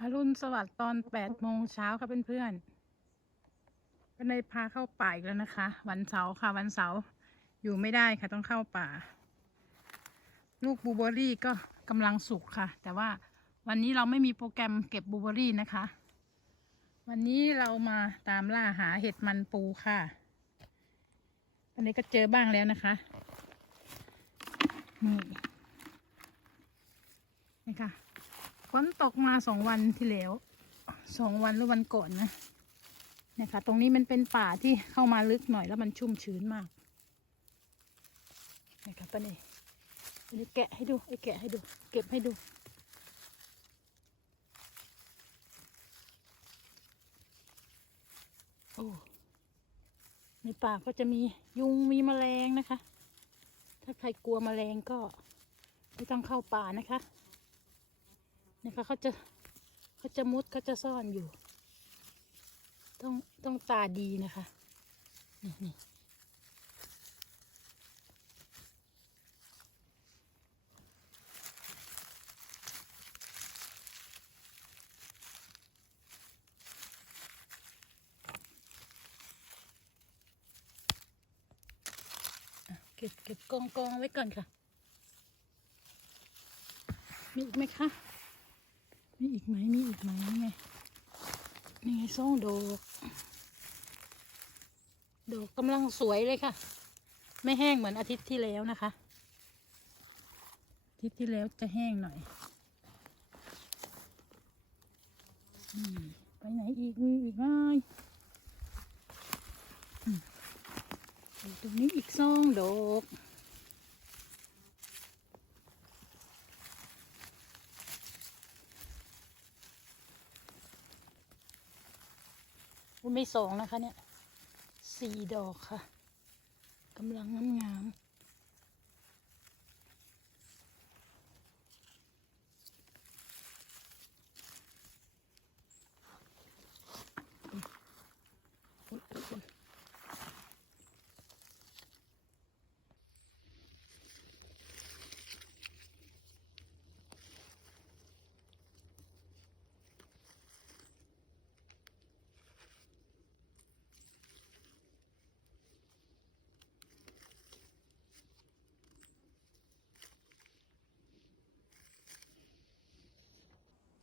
อรุณสวัสดิ์ตอนแปดโมงเช้าค่ะเพื่อนๆก็เลยพาเข้าป่าอีกแล้วนะคะ วันเสาร์ค่ะวันเสาร์อยู่ไม่ได้ค่ะต้องเข้าป่า ลูกบลูเบอร์รี่ก็กำลังสุกค่ะ แต่ว่าวันนี้เราไม่มีโปรแกรมเก็บบลูเบอร์รี่นะคะ วันนี้เรามาตามล่าหาเห็ดมันปูค่ะวันนี้ก็เจอบ้างแล้วนะคะนี่นี่ค่ะ ฝนตกมาสองวันที่แล้วสองวันหรือวันก่อนนะเนี่ยค่ะ ตรงนี้มันเป็นป่าที่เข้ามาลึกหน่อยแล้วมันชุ่มชื้นมากนี่ค่ะป้านี่อันนี้แกะให้ดูไอ้แกะให้ดู เก็บให้ดู โอ้ในป่าก็จะมียุงมีแมลงนะคะ ถ้าใครกลัวแมลงก็ไม่ต้องเข้าป่านะคะ นะคะเขาจะเขาจะมุดเขาจะซ่อนอยู่ ต้องต้องตาดีนะคะ นี่นี่อะเก็บเก็บกองกองไว้ก่อนค่ะ มีอีกไหมคะ มีอีกไหมมีอีกไหมนี่ไงนี่ไงส้งดอกดอกกำลังสวยเลยค่ะ ไม่แห้งเหมือนอาทิตย์ที่แล้วนะคะ อาทิตย์ที่แล้วจะแห้งหน่อยไปไหนอีกมีอีกไหมตรงนี้อีกส้งดอก ไม่สองนะคะเนี่ยสี่ดอกค่ะกำลังงามๆ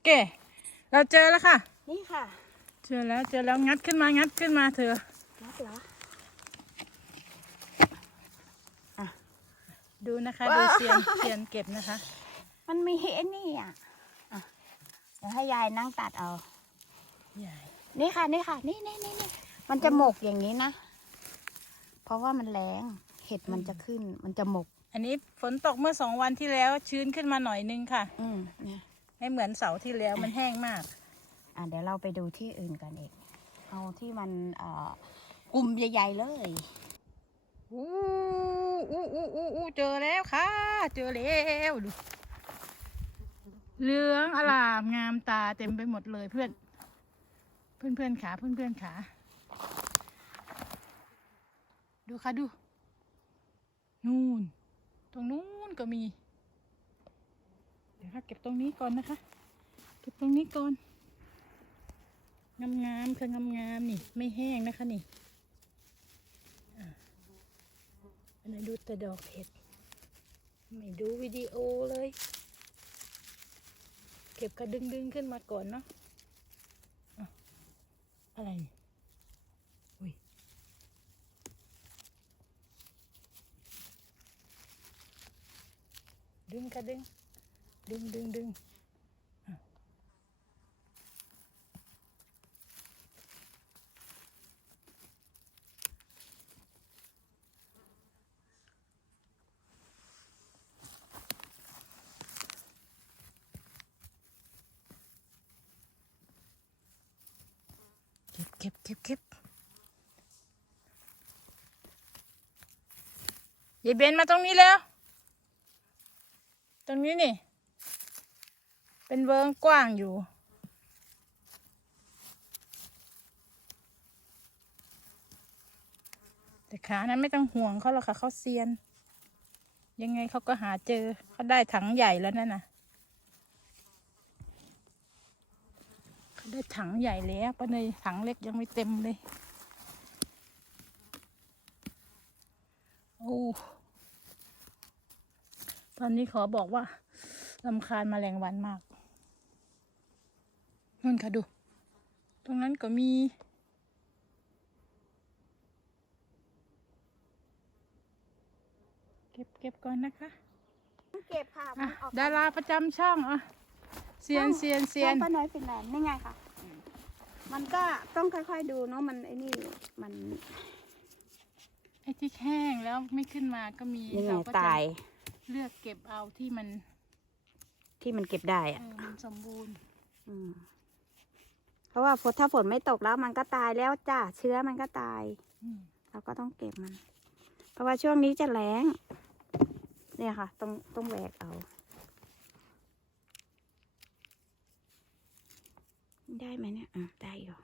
เก๋เราเจอแล้วค่ะ นี่ค่ะเจอแล้วเจอแล้วงัดขึ้นมางัดขึ้นมาเถอะนับเหรอ ดูนะคะว้าดูวเซียนเซียนเก็บนะคะ มันมีไอ้นี่อะอะ เดี๋ยวให้ยายนั่งตัดเอา ใหญ่นี่ค่ะนี่ค่ะ นี่นี่นี่นี่มันจะหมกอย่างนี้นะ เพราะว่ามันแรงเห็ดมันจะขึ้น มันจะหมก อันนี้ฝนตกเมื่อสองวันที่แล้วชื้นขึ้นมาหน่อยนึงค่ะ อืมเนี่ย ไม่เหมือนเสาร์ที่แล้วมันแห้งมาก อะเดี๋ยวเราไปดูที่อื่นกันเองเอาที่มันเอ่อกลุ่มใหญ่ๆเลยอู้อู้อู้อู้อู้เจอแล้วค่ะ เจอแล้วดูเหลืองอลามงามตาเต็มไปหมดเลยเพื่อน เพื่อนเพื่อนขาเพื่อนเพื่อนขาดูค่ะดู นู่น ตรงนู้นก็มีเดี๋ยวค่ะเก็บตรงนี้ก่อนนะคะ เก็บตรงนี้ก่อน งามๆคืองามๆนี่ ไม่แห้งนะคะนี่อันนั้นดูแต่ดอกเห็ด ไม่ดูวิดีโอเลย เก็บกระดึงดึงๆขึ้นมาก่อนเนาะอะอะไรนี่อุ้ยดึงกระดึง ดึงดึงดึงเก็บเก็บเก็บเก็บยายเบนมาตรงนี้แล้ว ตรงนี้นี่ เป็นเวิงกว้างอยู่ แต่ขานั้นไม่ต้องห่วงเขาหรอกค่ะเขาเซียน ยังไงเขาก็หาเจอเขาได้ถังใหญ่แล้วนั่นน่ะเขาได้ถังใหญ่แล้วป้าเนยถังเล็กยังไม่เต็มเลยโอ้ตอนนี้ขอบอกว่าลำคาญแมลงวันมาก นั่นค่ะดู ตรงนั้นก็มี เก็บเก็บก่อนนะคะเก็บค่ะอะ มันออกดาราประจำช่องอะเซียนเซียนเซียนป้าน้อยฟินแลนด์นี่ไงค่ะ มันก็ต้องค่อยๆดูเนาะมันไอ้นี่มันไอ้ที่แห้งแล้วไม่ขึ้นมาก็มียังไงเราก็จะตายเลือกเก็บเอาที่มันที่มันเก็บได้เออะอมันสมบูรณ์ อืม เพราะว่าฝนถ้าฝนไม่ตกแล้วมันก็ตายแล้วจ้าเชื้อมันก็ตาย เราก็ต้องเก็บมัน เพราะว่าช่วงนี้จะแล้ง เนี่ยค่ะ ต้องต้องแหวกเอา ได้ไหมเนี่ยอะได้อยู่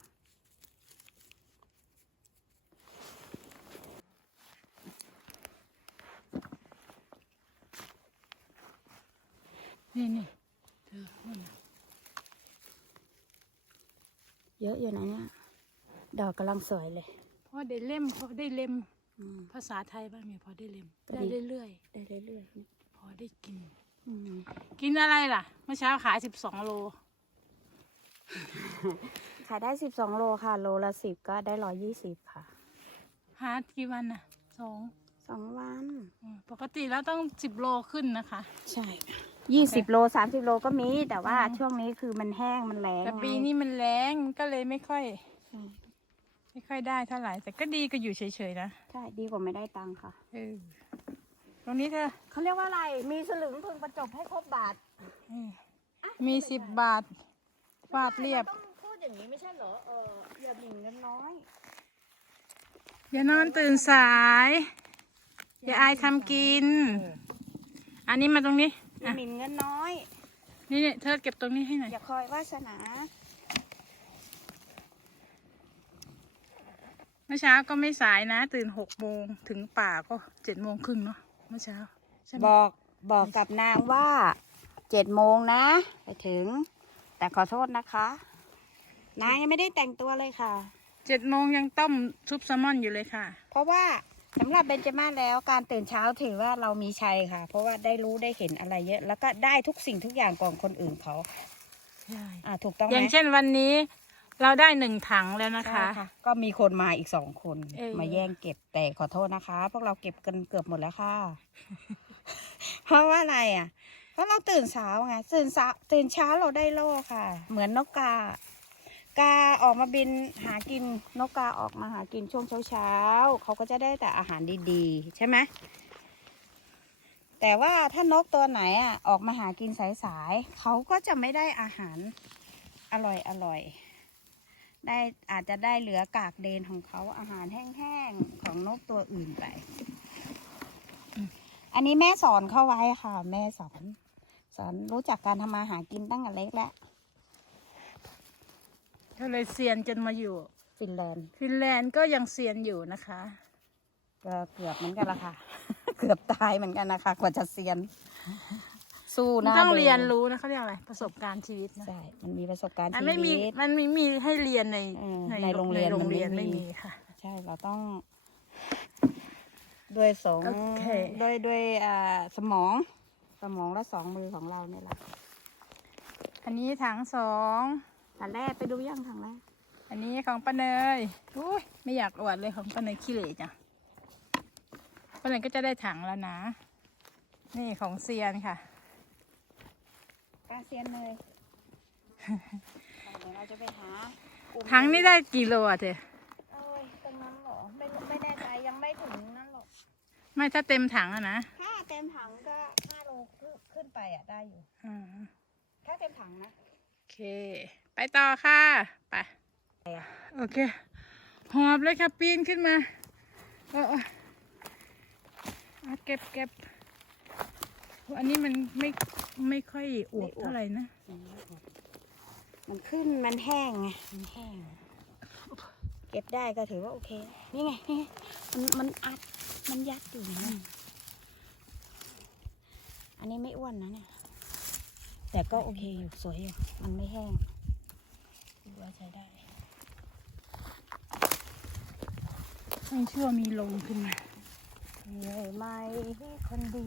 นี่นี่เธอนู่นน่ะ เยอะอยู่นะเนี่ย ดอกกำลังสวยเลยพอได้เล่มพอได้เล่มอืม ภาษาไทยบ้างไงพอได้เล่มพอได้ดี เรื่อยได้เรื่อยๆๆพอได้กิน อืมกินอะไรล่ะ เมื่อเช้าขายสิบสองโล ขายได้สิบสองโลค่ะ โลละสิบก็ได้ร้อยยี่สิบค่ะหากี่วันน่ะสองสองวัน อืมปกติแล้วต้องสิบโลขึ้นนะคะ ใช่ ยี่สิบโลสามสิบโลก็มี แต่ว่าอืมช่วงนี้คือมันแห้งมันแรงแต่ไงปีนี้มันแรงมันก็เลยไม่ค่อยใช่ไม่ค่อยได้เท่าไหร่ แต่ก็ดีก็อยู่เฉยๆนะใช่ดีกว่าไม่ได้ตังค์ค่ะเออตรงนี้เธอเขาเรียกว่าอะไร มีสลึงพึงประจบให้ครบบาทเออมีสิบบาทฟาดเรียบต้องพูดอย่างนี้ไม่ใช่เหรอเอออย่าหมิ่นกันน้อย อย่านอนตื่นสาย อย่าอายทำกิน อันนี้มาตรงนี้อย่า หมิ่นเงินน้อย นี่เนี่ยเธอเก็บตรงนี้ให้หน่อยอย่าคอยวาสนา เมื่อเช้าก็ไม่สายนะ ตื่นหกโมงถึงป่าก็เจ็ดโมงครึ่งเนาะเมื่อเช้าใช่ไหมบอกบอกกับนางว่าเจ็ดโมงนะ ไปถึง แต่ขอโทษนะคะ นางยังไม่ได้แต่งตัวเลยค่ะ เจ็ดโมงยังต้มซุปแซลมอนอยู่เลยค่ะ เพราะว่า สำหรับเบนจาม่าแล้วการตื่นเช้าถือว่าเรามีชัยค่ะ เพราะว่าได้รู้ได้เห็นอะไรเยอะ แล้วก็ได้ทุกสิ่งทุกอย่างก่อนคนอื่นเขาใช่อ่าถูกต้องไหอมย่างเช่นวันนี้ เราได้หนึ่งถังแล้วนะคะใช่ก็มีคนมาอีกสองคน เออ มาแย่งเก็บแต่ขอโทษนะคะ พวกเราเก็บกันเกือบหมดแล้วค่ะ เพราะว่าอะไรอะ เพราะเราตื่นเช้าไงตื่นเช้าตื่นเช้าเราได้โล่ค่ะ เหมือนนกกา กาออกมาบินหากินนกกาออกมาหากินช่วงเช้าเช้าๆเขาก็จะได้แต่อาหารดีๆ ใช่ไหมแต่ว่าถ้านกตัวไหนอะออกมาหากินสายๆเขาก็จะไม่ได้อาหารอร่อยอร่อยได้อาจจะได้เหลือกากเดนของเขาอาหารแห้งๆของนกตัวอื่นไป อันนี้แม่สอนเข้าไว้ค่ะ แม่สอน สอนรู้จักการทำมาหากินตั้งแต่เล็กแล้ว ก็เลยเซียนจนมาอยู่ ฟินแลนด์ฟินแลนด์ก็ยังเซียนอยู่นะคะ ก็เกือบเหมือนกันละค่ะ เกือบตายเหมือนกันนะคะ กว่าจะเซียน สู้หมันนะต้องเรียนรู้นะเขาเรียกอะไรประสบการณ์ชีวิตนะใช่ มันมีประสบการณ์มันชีไม่มีวิต มันไม่มีให้เรียนในเออในโรงเรียนในโรงเรียนมันไม่ไม่มีมีค่ะ ใช่เราต้อง ด้วยสองโอเค ด้วยด้วยอ่าสมอง สมองและสองมือของเราเนี่ยแหละ อันนี้ถังสอง ถังแรกไปดูยังถังแรกอันนี้ของป้าเนยอุ้ยไม่อยากอวดเลยของป้าเนยขี้เหร่จังป้าเนยก็จะได้ถังแล้วนะ นี่ของเซียนค่ะกาเซียนเลยเดี๋ยวเราจะไปหาปุ่มถังนี่ได้กี่โลอะเธอเอ้ยตรงนั้นเหรอไม่รู้ไม่แน่ใจยังไม่ถึงนั่นหรอกไม่ถ้าเต็มถังอะนะถ้าเต็มถังก็ห้าโลขึ้นไปอะได้อยู่อ่าถ้าเต็มถังนะโอเค ไปต่อค่ะ ไปไปอะโอเค หอบเลยค่ะปีนขึ้นมาเออเออเอาเก็บเก็บอันนี้มันไม่ไม่ค่อยอวบเท่าไหร่นะ มันขึ้นมันแห้งไง มันแห้ง เก็บได้ก็ถือว่าโอเค นี่ไงนี่ไงมันมันอัด มันยัดอยู่นะอันนี้ไม่อ้วนนะเนี่ย แต่ก็โอเคอยู่สวยอยู่ มันไม่แห้ง ดใช้ได้ ไม่เชื่อมีลมขึ้นมาเหนื่อยไหมคนดี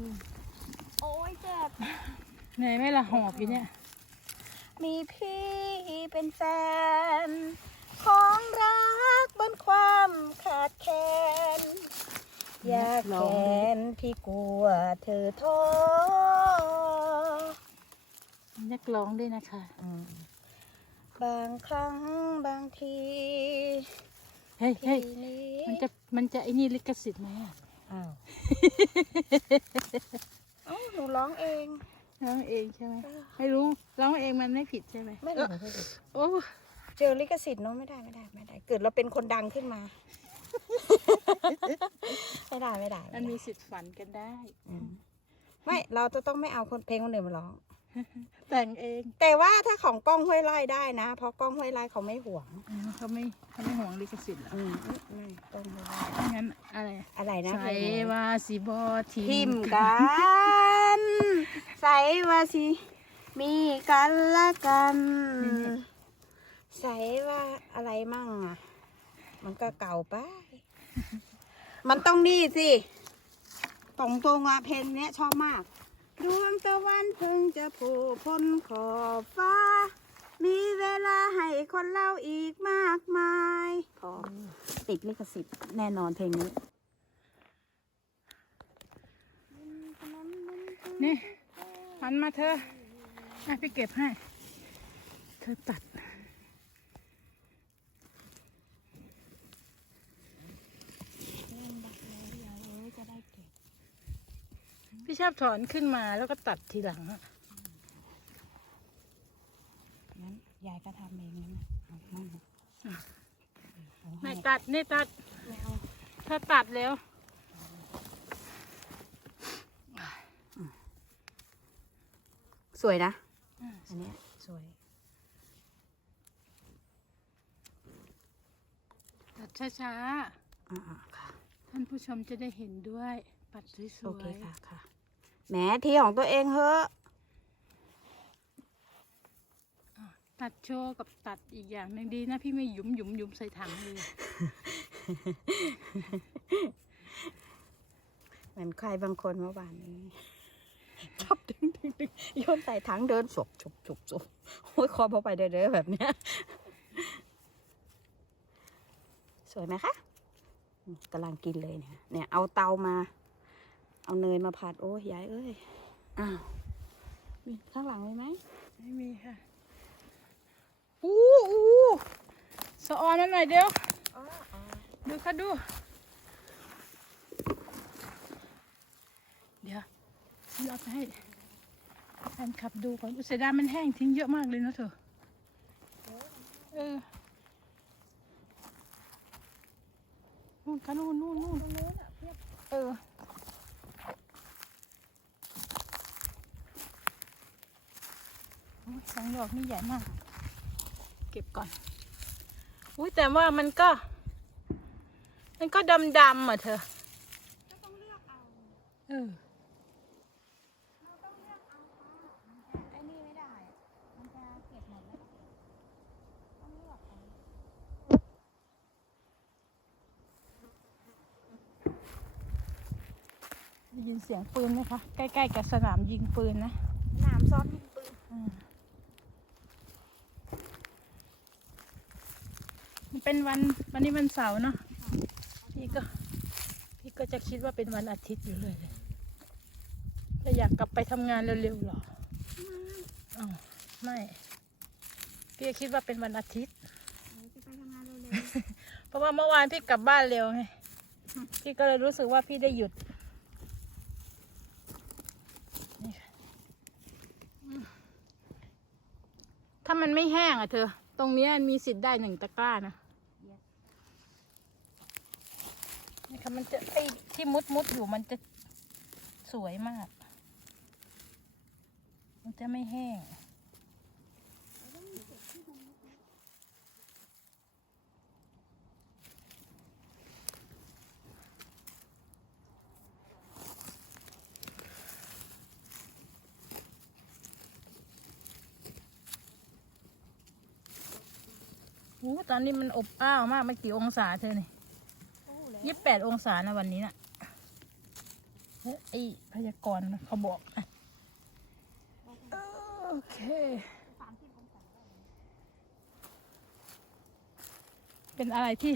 โอ้ยเจ็บเหนื่อยไหมล่ะหอบอยู่เนี่ย มีพี่เป็นแฟน ของรักบนความขาดแคลนอยากแค้นพี่กลัวเธอท้อนักร้องด้วยนะคะอืม บางครั้งบางทีเฮ้ยเฮ้ยที่นี้มันจะมันจะไอ้นี่ลิขสิทธิ์ไหมอะอ้าวเอ้าหนูร้องเอง ร้องเองใช่ไหมไม่รู้ร้องเองมันไม่ผิดใช่ไหมไม่เอรู้อไม่รู้โอ้เจอลิขสิทธิ์เนาะไม่ได้ไม่ได้ไม่ได้ เกิดเราเป็นคนดังขึ้นมา ไม่ได้ไม่ได้มันมีสิทธิ์ฝันกันได้ อืมไม่เราจะต้องไม่เอาคนเพลงคนอื่นมาร้อง แต่งเอง แต่ว่าถ้าของกล้องห้วยไล่ได้นะ เพราะกล้องห้วยไล่เขาไม่ห่วงอืมเขาไม่เขาไม่ห่วงลิขสิทธิ์หรอกอืมไม่กล้องห้วยไล่งั้นอะไรอะไรนะใส่เพลงอะไรว่าสิบอทีทิมกัน ใส่ว่าสิมีกันละกัน ใส่ว่าอะไรมั่งอะ มันก็เก่าไป มันต้องนี่สิตรงตรงๆอะเพลงเนี้ยชอบมาก ดวงตะวันเพิ่งจะโผล่พ้นขอบฟ้า มีเวลาให้คนเล่าอีกมากมาย พอติดลิขสิทธิ์แน่นอนเพลงนี้นี่หันมาเธออะพี่เก็บให้ เธอตัด พี่ ชอบถอนขึ้นมาแล้วก็ตัดทีหลังอะงั้นยายก็ทำเองนะเอามั่งเอาให้ไม่ตัดนี่ตัด ไม่เอาเธอตัดแล้ว สวยนะ อันเนี้ยสวย ตัดช้าอ่าๆค่ะ ๆ ท่านผู้ชมจะได้เห็นด้วย ปัดสโอวเคยค่ะค่ะ แหมที่ของตัวเองเฮ้อะๆตัดโชว์กับตัดอีกอย่างหนึ่งดีนะพี่ไม่หยุมหยุมหยุมใส่ถังเลยเหมือนใครบางคนเมื่อวานนี้ชอบดึงดึงดึงโยนใส่ถังเดินสบฉบฉบฉบโอ้ยคอพอไปเด้อๆแบบเนี้ยสวยไหมคะอืมกำลังกินเลยเนี่ย เนี่ยเอาเตามา เอาเนยมาผัดโอ้ยยายเอ้ย อ้าวมีข้างหลังเลยไหมไม่มีค่ะ อู้อู้สะออนนั่นหน่อยเดียวดูค่ะดู เดี๋ยวฉันเอาไปให้แฟนขับดูก่อนอุยเสยดายมันแห้งทิ้งเยอะมากเลยนะเธอเออนู่นค่ะนู่นนู่นนู่นเออ โองดอกนี่ใหญ่มาก เก็บก่อน อุ้ยแต่ว่ามันก็ มันก็ดำดำอะเธอก็ต้องเลือกเอาเออเราต้องเลือกเอาค่ะไอ้นี่ไม่ได้ มันจะเก็บหมดแล้วต้องเลือกเอาได้ยินเสียงปืนไหมคะ ใกล้ๆกับสนามยิงปืนนะหนามซ้อนยิงปืน อืมมัน เป็นวันวันนี้วันเสาร์เนาะพี่ก็พี่ก็จะคิดว่าเป็นวันอาทิตย์อยู่เลยเลยแล้วอยากกลับไปทำงานเร็วๆหรออ๋อไม่พี่ก็คิดว่าเป็นวันอาทิตย์จะไปทำงานเร็วเพราะว่าเมื่อวานพี่กลับบ้านเร็วไงพี่ก็เลยรู้สึกว่าพี่ได้หยุดนี่ค่ะอืมถ้ามันไม่แห้งอะเธอ ตรงเนี้ยมีสิทธิ์ได้หนึ่งตะกร้านะ นี่ค่ะมันจะไอ้ที่มุดมุดอยู่มันจะสวยมาก มันจะไม่แห้งโอ้ตอนนี้มันอบอ้าวมากมันกี่องศาเธอเนี่ย ยี่สิบแปดองศานะวันนี้น่ะเฮ้ยไอพยากรณ์เขาบอกนะโอเคเป็นอะไรที่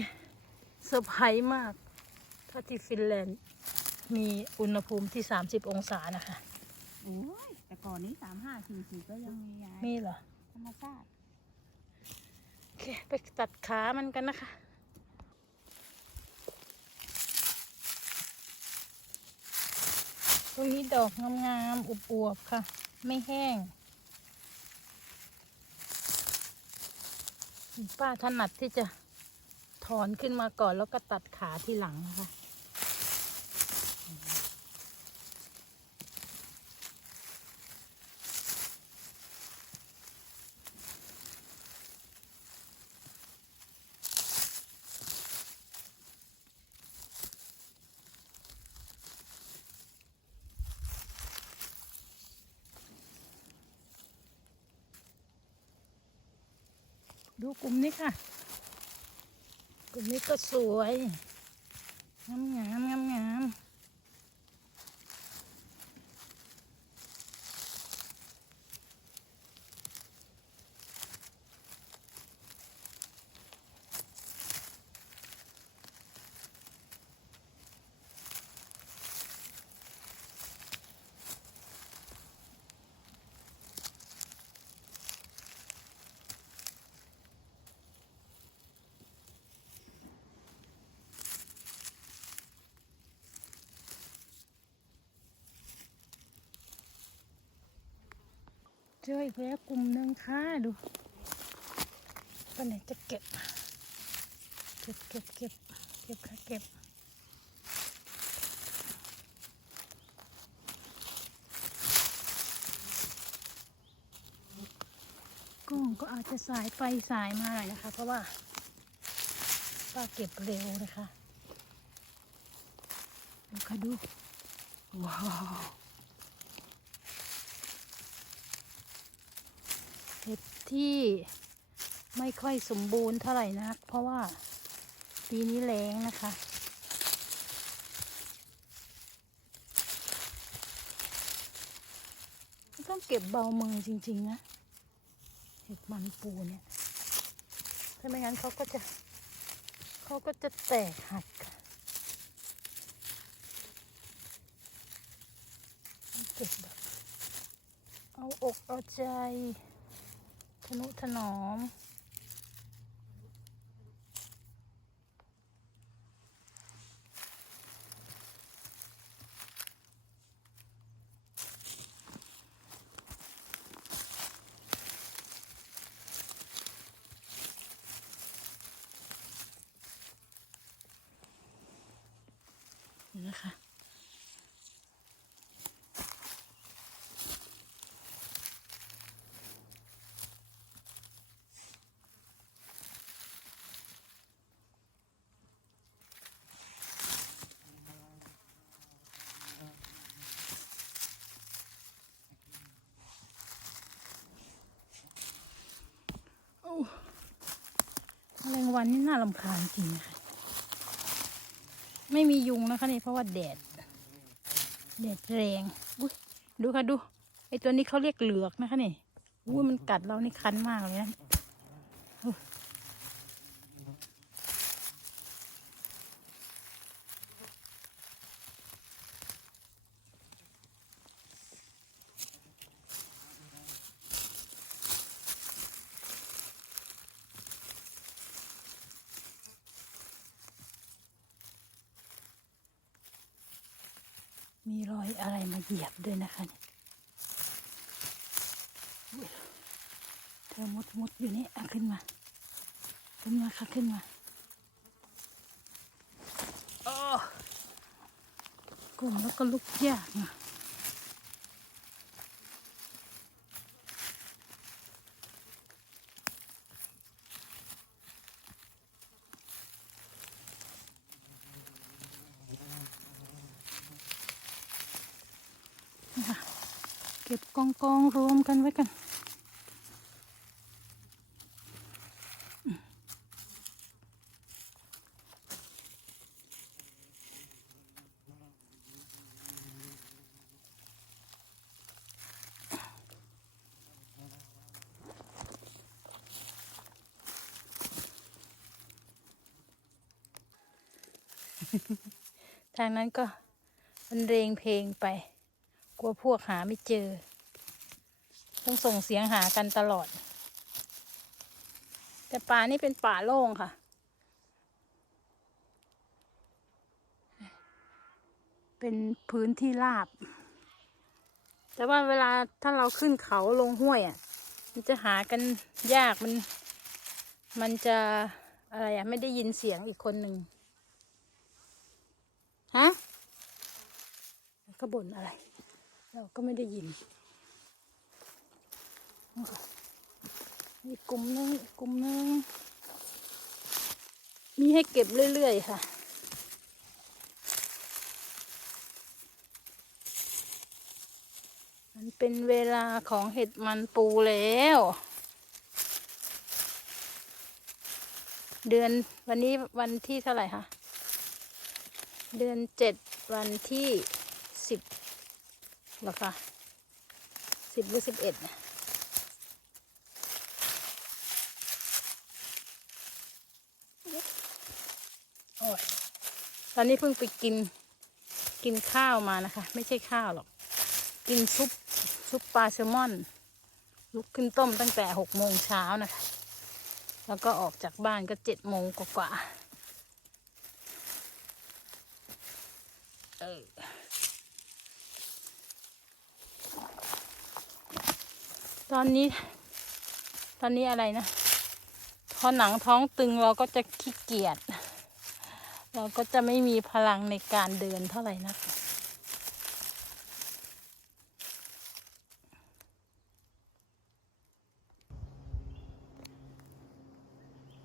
เซอร์ไพรส์มาก ถ้าที่ฟินแลนด์ มีอุณหภูมิที่ 30 องศานะคะ โอ้ย แต่ก่อนนี้สามห้าสี่สี่ก็ยังมีไงมีเหรอ ธรรมชาติ โอเค ไปตัดขามันกันนะคะ ตรงนี้ดอกงามๆอวบๆค่ะ ไม่แห้ง ป้าถนัดที่จะถอนขึ้นมาก่อนแล้วก็ตัดขาที่หลังนะคะ ดู กลุ่มนี้ค่ะ กลุ่มนี้ก็สวยงามงามงามงาม เจออีกแล้วกลุ่มหนึ่งค่ะดูไปไหนจะเก็บ เก็บเก็บเก็บเก็บค่ะเก็บกล้องก็อาจจะสายไปสายมาหน่อยนะคะ เพราะว่าป้าเก็บเร็วนะคะ ดูค่ะดู ว้าว เห็ด ที่ไม่ค่อยสมบูรณ์เท่าไหร่นัก เพราะว่าปีนี้แรงนะคะ ต้องเก็บเบามือจริง ๆ นะเห็ดมันปูเนี่ย ถ้าไม่งั้นเขาก็จะเขาก็จะแตกหักเก็บแบบเอาอกเอาใจ ทนุถนอมนี่นะคะ แมลงวันนี่น่าลำคาญจริงนะคะไม่มียุงนะคะนี่เพราะว่าแดด แดดแรงอุ้ยดูค่ะดูไอตัวนี้เขาเรียกเหลือกนะคะนี่อุ้ยมันกัดเรานี่คันมากเลยนะ มีรอยอะไรมาเหยียบด้วยนะคะนี่อุ๊ยเธอมุดมุดอยู่นี่อะขึ้นมา ขึ้นมาค่ะขึ้นมาโอ้กลมแล้วก็ลุกยากนะ เก็บกองกองรวมกันไว้กัน ทางนั้นก็บรรียงเพลงไป กลัวพวกหาไม่เจอ ต้องส่งเสียงหากันตลอด แต่ป่านี่เป็นป่าโล่งค่ะ เป็นพื้นที่ราบ แต่ว่าเวลาถ้าเราขึ้นเขาลงห้วยอะ มันจะหากันยากมัน มันจะอะไรอะ ไม่ได้ยินเสียงอีกคนหนึ่งฮะก็บ่นอะไร เราก็ไม่ได้ยินอีกกลุ่มนึงกกลุ่มนึงมีให้เก็บเรื่อยๆค่ะมันเป็นเวลาของเห็ดมันปูแล้ว เดือนวันนี้วันที่เท่าไหร่คะ เดือนเจ็ดวันที่สิบ หรอคะสิบหรือสิบเอ็ดนะโอ้ยตอนนี้เพิ่งไปกินกินข้าวมานะคะ ไม่ใช่ข้าวหรอก กินซุปซุปปลาแซลมอน ลุกขึ้นต้มตั้งแต่หกโมงเช้านะคะ แล้วก็ออกจากบ้านก็เจ็ดโมงกว่าๆเออ ตอนนี้ ตอนนี้อะไรนะ พอหนังท้องตึงเราก็จะขี้เกียจ เราก็จะไม่มีพลังในการเดินเท่าไหร่นัก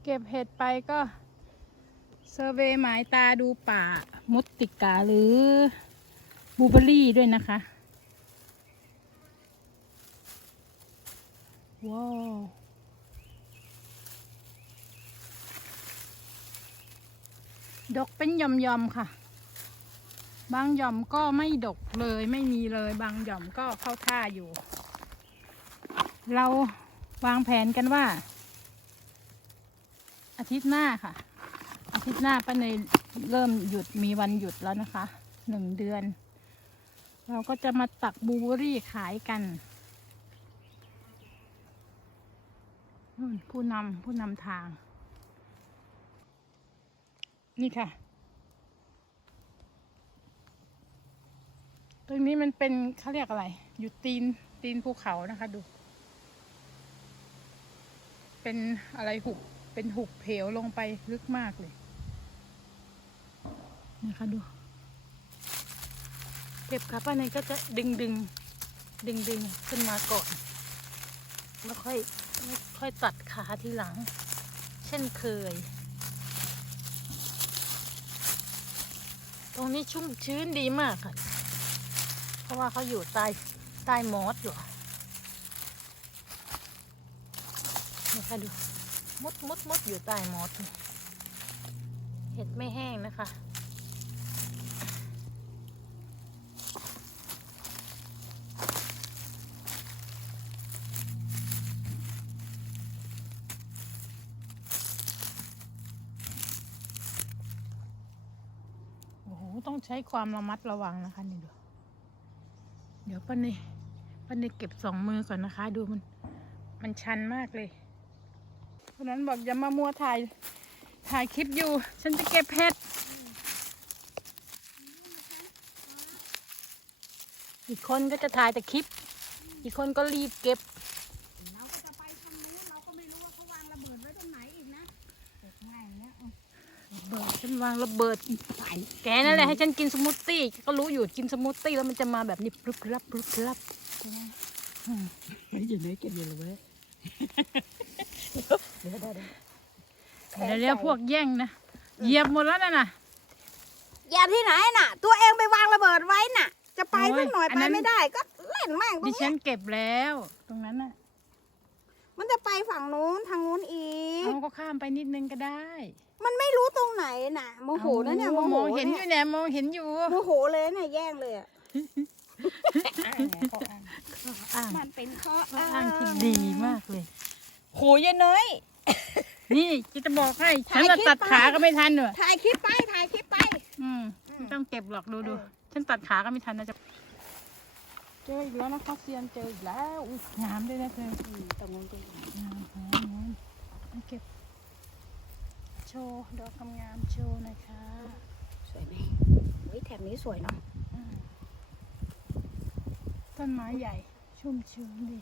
เก็บเห็ดไปก็เซอร์เวย์หมายตาดูป่ามุตติกาหรือบูเบอรี่ด้วยนะคะ ว้าวดกเป็นย่อมๆค่ะ บางย่อมก็ไม่ดกเลยไม่มีเลย บางย่อมก็เข้าท่าอยู่ เราวางแผนกันว่า อาทิตย์หน้าค่ะ อาทิตย์หน้าป้าเนยเริ่มหยุดมีวันหยุดแล้วนะคะหนึ่งเดือน เราก็จะมาตักบูเบอรี่ขายกัน นู่นผู้นำผู้นำทาง นี่ค่ะ ตรงนี้มันเป็นเขาเรียกอะไร อยู่ตีนตีนภูเขานะคะดู เป็นอะไรหุบ เป็นหุบเพวลงไปลึกมากเลย นะคะดูเก็บขาป้าเนยก็จะดึงดึงดึงดึงขึ้นมาก่อนแล้วค่อย แล้วค่อยตัดขาทีหลัง เช่นเคย ตรงนี้ชุ่มชื้นดีมากค่ะ เพราะว่าเขาอยู่ใต้ใต้มอสอยู่นะคะดูมุดมุดมุดอยู่ใต้มอสเห็ดไม่แห้งนะคะ โอ้โห ต้องใช้ความระมัดระวังนะคะนี่ดูเดี๋ยวป้าเนยป้าเนยเก็บสองมือก่อนนะคะ ดูมัน มันชันมากเลยคนนั้นบอกอย่ามามัวถ่าย ถ่ายคลิปอยู่ ฉันจะเก็บเห็ดอีกคนก็จะถ่ายแต่คลิป อีกคนก็รีบเก็บ เบิดฉันวางระเบิดแกนั่นแหละให้ฉันกินสมูทตี้ก็รู้อยู่กินสมูทตี้แล้วมันจะมาแบบนี้ปรุบรับปรุบรับไม่อยู่ไหนเก็บอยู่เลยเว้ยเดี๋ยวเดี๋ยวเดี๋ยวเดี๋ยวเรียกพวกแย่งนะเหยียบหมดแล้วนะน่ะอย่าที่ไหนน่ะ ตัวเองไปวางระเบิดไว้น่ะ จะไปโอ้ยสักหน่อยอันไปนั้นไม่ได้ก็เล่นมากตรดิงฉัเนี้ยนเก็บแล้ว ตรงนั้นน่ะ มันจะไปฝั่งนู้นทางนู้นอีก เอาก็ข้ามไปนิดนึงก็ได้มันไม่รู้ตรงไหนน่ะโมโหนะเนี่ยโมอาโหมองเห็นอเนี่ยยู่เนี่ยมองเห็นอยู่โมโหเลยเนี่ยแย่งเลยอะอ้างมันเป็นข้ออ้างที่ดีมากเลย โหยายเนยนี่จะบอกให้ฉันถ่ายจะคลิปตัดไปขาก็ไม่ทันเนอะถ่ายคลิปไปถ่ายคลิปไป อืมไม่ต้องเก็บหรอกดูดูฉันตัดขาก็ไม่ทันนะจะ เจออีกแล้วนะคะเซียนเจออีกแล้วอุ๊ยงามด้วยนะเธอตรงนู้นตรงนี้งามงามงามมาเก็บ โชว์ดอกงามๆโชว์หนะคะ สวยไหมเฮ้ยแถบนี้สวยเนาะอืมต้นไม้ใหญ่ชุ่มชื้นดี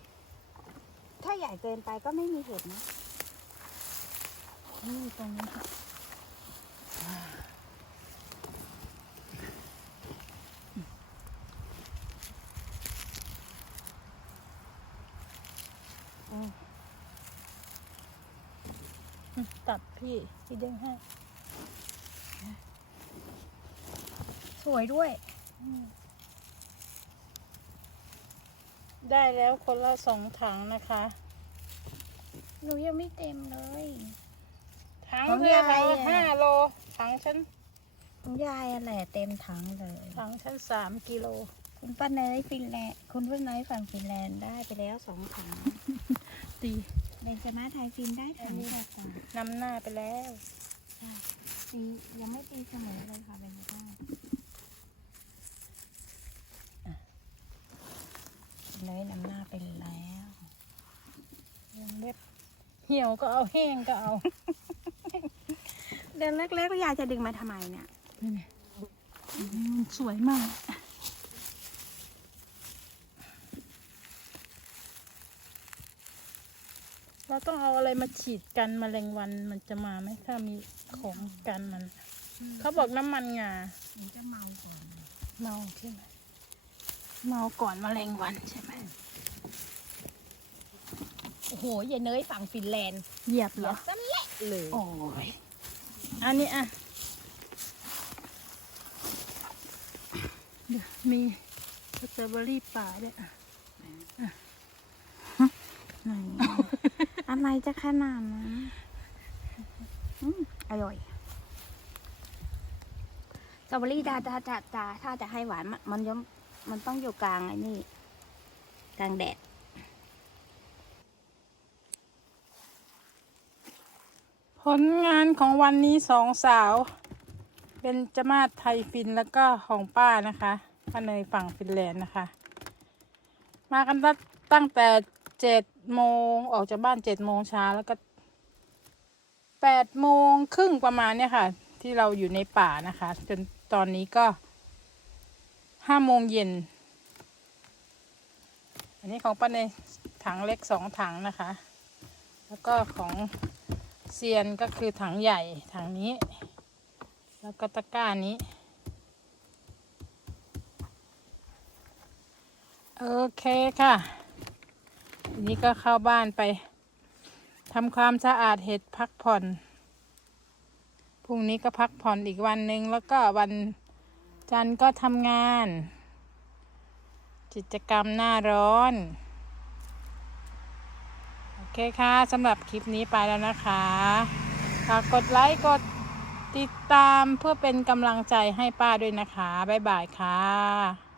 ถ้าใหญ่เกินไปก็ไม่มีเห็ดนะนี่ตรงนี้ค่ะ ตัดพี่ พี่เด้งให้ สวยด้วย ได้แล้วคนละสองถังนะคะ หนูยังไม่เต็มเลย ถังของเพื่อยายเราอะ ห้าโล ถังฉัน คุณยายอะแหละเต็มถังเลย ถังฉันสามกิโล คุณป้าเนยฟินแลนด์คุณป้าเนยฝั่งฟินแลนด์ได้ไปแล้วสองถัง ตี เบนจมาไทยฟินได้ถังกว่าจ้ะนำหน้าไปแล้วตียังไม่ตีเสมอเลยค่ะเบนจมาเนยนำหน้าไปแล้วยังเล็บเหี่ยวก็เอาแห้งก็เอา เดือนเล็กๆก็ยายจะดึงมาทำไมเนี่ย นี่ไงมันสวยมาก เราต้องเอาอะไรมาฉีดกันแมลงวันมันจะมาไหมถ้ามีของกันมัน เขาบอกน้ำมันงามันจะเมาก่อน เมาใช่ไหมเมาก่อนแมลงวันใช่ไหมโอ้โหยายเนยฝั่งฟินแลนด์เหยียบเหรอสเละเลยโอ้ยอันนี้อะเดี๋ยวมีสตรอเบอรี่ป่าด้วยอะไหน อะไรจะขนาดนั้นอร่อยสตรอเบอรี่ดาดาดาดาถ้าจะให้หวานมันมันย่อมมันต้องอยู่กลางไอ้นี่ กลางแดด ผลงานของวันนี้สองสาว เป็นจมาศไทยฟินแล้วก็ของป้านะคะป้าเนยฝั่งฟินแลนด์นะคะ มากันตั้งแต่ เจ็ดโมงออกจากบ้านเจ็ดโมงเช้าแล้วก็แปดโมงครึ่งประมาณเนี่ยค่ะ ที่เราอยู่ในป่านะคะ จนตอนนี้ก็ห้าโมงเย็น อันนี้ของป้าเนถังเล็กสองถังนะคะ แล้วก็ของเซียนก็คือถังใหญ่ถังนี้ แล้วก็ตะกร้านี้ โอเคค่ะ นี้ก็เข้าบ้านไปทำความสะอาดเห็ดพักผ่อน พรุ่งนี้ก็พักผ่อนอีกวันหนึ่งแล้วก็วันจันทร์ก็ทำงาน กิจกรรมหน้าร้อน โอเคค่ะสำหรับคลิปนี้ไปแล้วนะคะฝากกดไลค์กดติดตามเพื่อเป็นกำลังใจให้ป้าด้วยนะคะ บ๊ายบายค่ะ